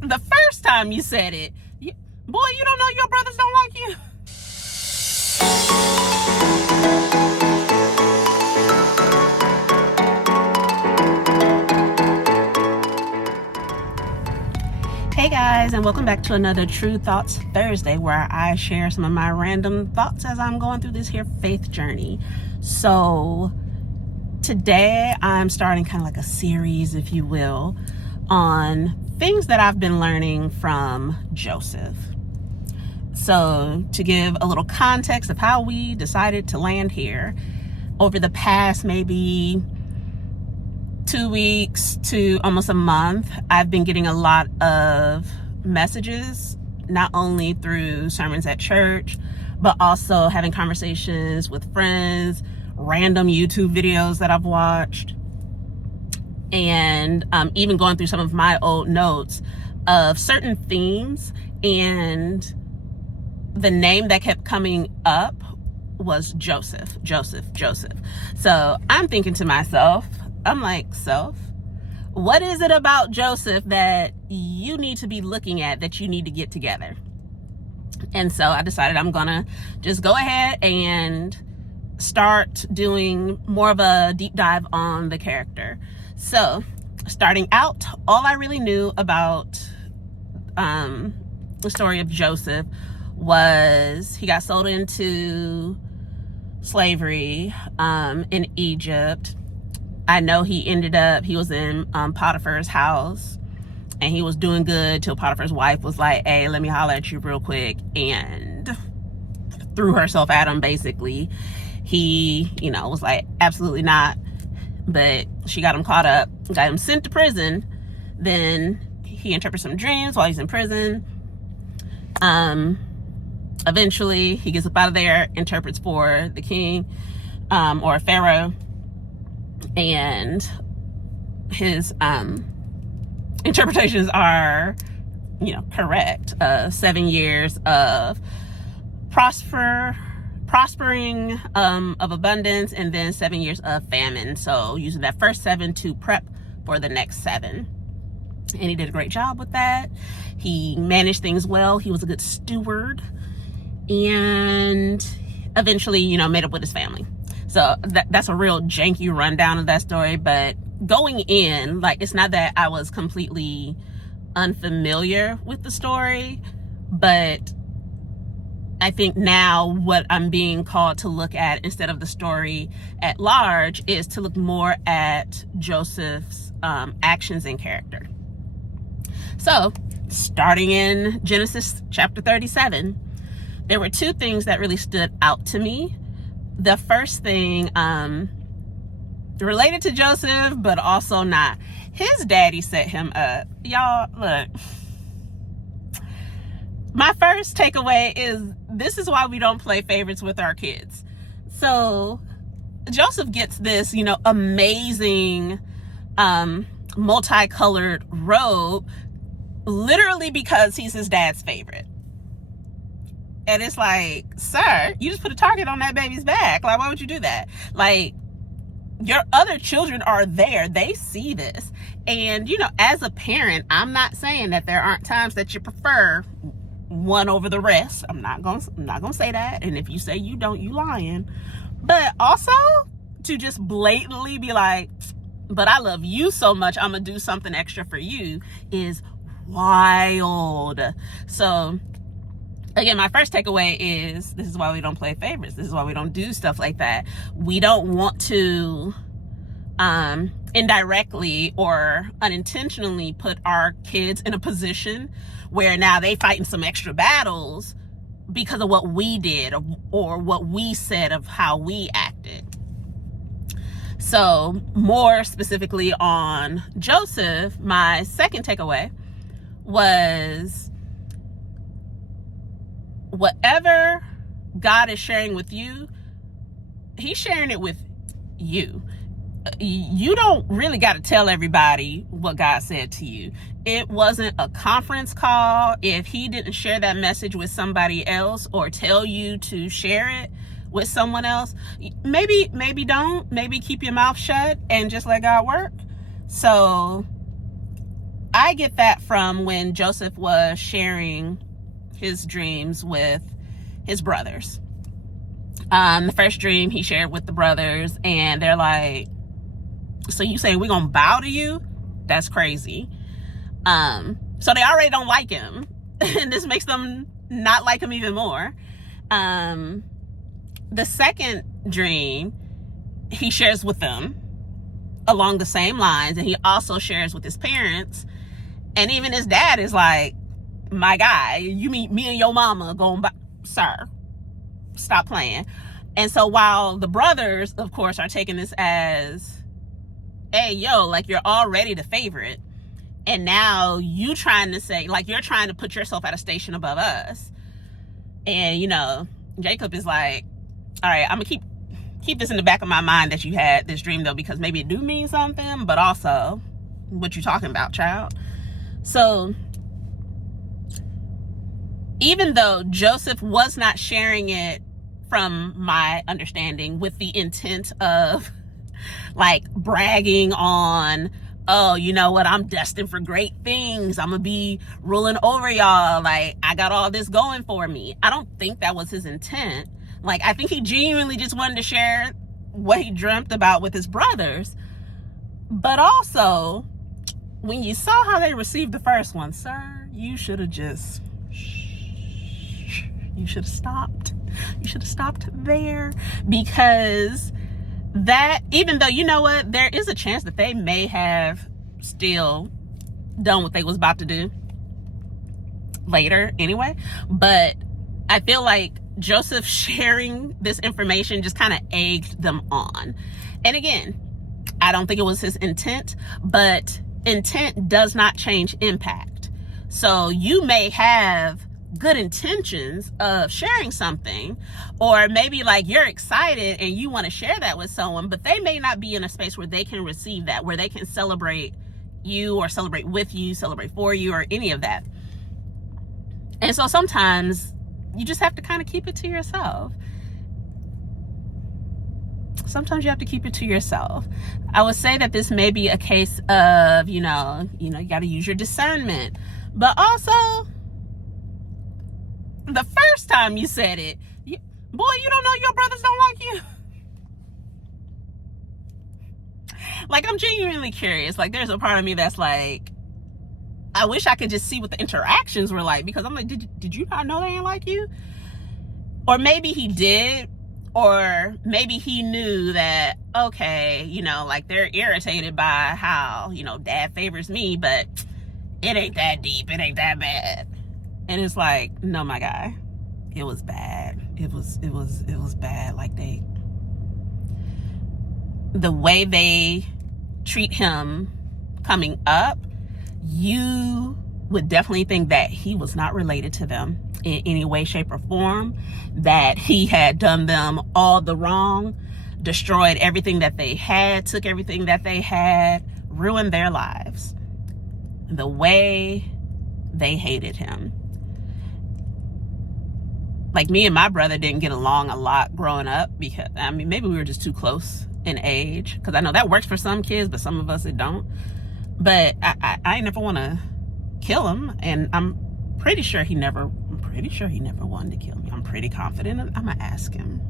the first time you said it, boy, you don't know your brothers don't like you. Hey guys, and welcome back to another True Thoughts Thursday, where I share some of my random thoughts as I'm going through this here faith journey. So today I'm starting kind of like a series, if you will, on things that I've been learning from Joseph. So to give a little context of how we decided to land here, over the past maybe 2 weeks to almost a month, I've been getting a lot of messages, not only through sermons at church, but also having conversations with friends, random YouTube videos that I've watched, and even going through some of my old notes of certain themes. And the name that kept coming up was Joseph. So I'm thinking to myself, I'm like, self, what is it about Joseph that you need to be looking at, that you need to get together? And so I decided I'm gonna just go ahead and start doing more of a deep dive on the character. So starting out, all I really knew about the story of Joseph was he got sold into slavery in Egypt. I know he was in Potiphar's house, and he was doing good till Potiphar's wife was like, hey, let me holler at you real quick, and threw herself at him, basically. He, was like, absolutely not. But she got him caught up, got him sent to prison. Then he interprets some dreams while he's in prison. Eventually, he gets up out of there, interprets for the king or Pharaoh. And his interpretations are, correct. 7 years of prospering of abundance, and then 7 years of famine. So using that first 7 to prep for the next 7. And he did a great job with that. He managed things well. He was a good steward, and eventually, made up with his family. So that's a real janky rundown of that story. But going in, it's not that I was completely unfamiliar with the story, but I think now what I'm being called to look at, instead of the story at large, is to look more at Joseph's actions and character. So starting in Genesis chapter 37, there were 2 things that really stood out to me. The first thing related to Joseph, but also not. His daddy set him up. Y'all, look. My first takeaway is this is why we don't play favorites with our kids. So Joseph gets this, amazing multicolored robe, literally because he's his dad's favorite. And it's like, sir, you just put a target on that baby's back. Why would you do that? Your other children are there. They see this. And, as a parent, I'm not saying that there aren't times that you prefer one over the rest. I'm not gonna say that. And if you say you don't, you lying. But also to just blatantly be like, but I love you so much, I'm gonna do something extra for you, is wild. So again, my first takeaway is this is why we don't play favorites. This is why we don't do stuff like that. We don't want to indirectly or unintentionally put our kids in a position where now they fighting some extra battles because of what we did or what we said of how we acted. So more specifically on Joseph, my second takeaway was whatever God is sharing with you, he's sharing it with you. You don't really got to tell everybody what God said to you. It wasn't a conference call. If he didn't share that message with somebody else or tell you to share it with someone else, maybe don't. Maybe keep your mouth shut and just let God work. So I get that from when Joseph was sharing his dreams with his brothers. The first dream he shared with the brothers, and they're like, so you saying we're gonna bow to you? That's crazy. So they already don't like him, and this makes them not like him even more. The second dream he shares with them along the same lines, and he also shares with his parents, and even his dad is like, my guy, you mean me and your mama going by? Sir, stop playing. And so while the brothers, of course, are taking this as, hey, yo, like, you're already the favorite, and now you trying to say, like, you're trying to put yourself at a station above us. And, you know, Jacob is like, all right, I'm gonna keep this in the back of my mind that you had this dream, though, because maybe it do mean something, but also, what you talking about, child? So even though Joseph was not sharing it, from my understanding, with the intent of like bragging on, oh, you know what, I'm destined for great things, I'm gonna be ruling over y'all, like, I got all this going for me. I don't think that was his intent. Like, I think he genuinely just wanted to share what he dreamt about with his brothers. But also, when you saw how they received the first one, sir, you should have just, you should have stopped. You should have stopped there, because that, even though, you know what, there is a chance that they may have still done what they was about to do later anyway, but I feel like Joseph sharing this information just kind of egged them on. And again, I don't think it was his intent, but intent does not change impact. So you may have good intentions of sharing something, or maybe like you're excited and you want to share that with someone, but they may not be in a space where they can receive that, where they can celebrate you or celebrate with you, celebrate for you, or any of that. And so sometimes you just have to kind of keep it to yourself. Sometimes you have to keep it to yourself. I would say that this may be a case of, you got to use your discernment, but also the first time you said it, boy, you don't know your brothers don't like you. Like, I'm genuinely curious. Like, there's a part of me that's like, I wish I could just see what the interactions were like, because I'm like, did you not know they didn't like you? Or maybe he did, or maybe he knew that, okay, like, they're irritated by how, dad favors me, but it ain't that deep, it ain't that bad. And it's like, no, my guy, it was bad. It was bad. Like, the way they treat him coming up, you would definitely think that he was not related to them in any way, shape, or form, that he had done them all the wrong, destroyed everything that they had, took everything that they had, ruined their lives. The way they hated him. Like, me and my brother didn't get along a lot growing up, because, maybe we were just too close in age, because I know that works for some kids, but some of us it don't. But I never want to kill him, and I'm pretty sure he never wanted to kill me. I'm pretty confident. I'm gonna ask him.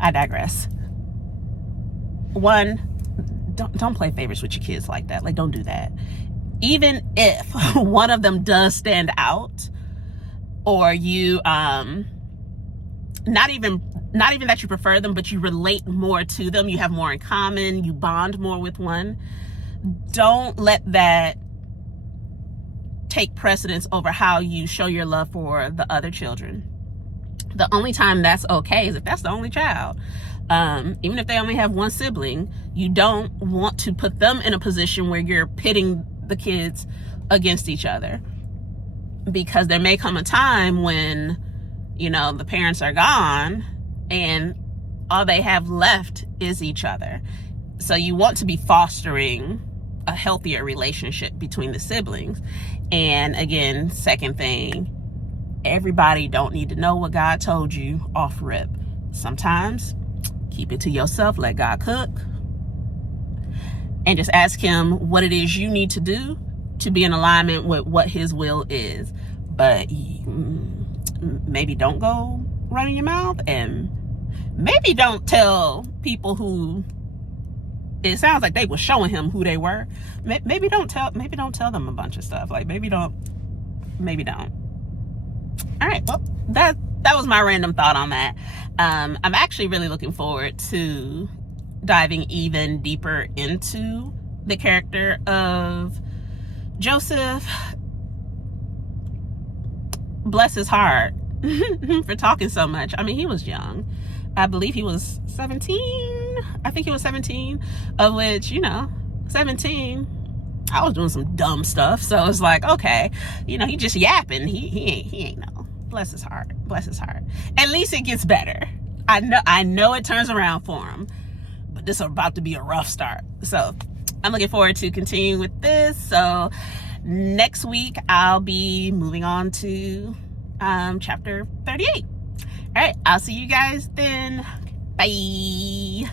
I digress. One, don't play favorites with your kids like that. Like, don't do that. Even if one of them does stand out, or you not even that you prefer them, but you relate more to them, you have more in common, you bond more with one, don't let that take precedence over how you show your love for the other children. The only time that's okay is if that's the only child. Even if they only have one sibling, you don't want to put them in a position where you're pitting the kids against each other, because there may come a time when, the parents are gone and all they have left is each other. So you want to be fostering a healthier relationship between the siblings. And again, second thing, everybody don't need to know what God told you off rip. Sometimes keep it to yourself, let God cook. and just ask him what it is you need to do to be in alignment with what his will is. But maybe don't go running your mouth, and maybe don't tell people who it sounds like they were showing him who they were. Maybe don't tell them a bunch of stuff. Like maybe don't. All right, well, that was my random thought on that. I'm actually really looking forward to diving even deeper into the character of Joseph. Bless his heart for talking so much. I mean, he was young. I believe he was 17. I think he was 17, of which, 17, I was doing some dumb stuff. So it's like, okay, he just yapping. He ain't know. Bless his heart. At least it gets better. I know it turns around for him, but this is about to be a rough start. So I'm looking forward to continuing with this. So next week I'll be moving on to chapter 38. All right, I'll see you guys then. Bye.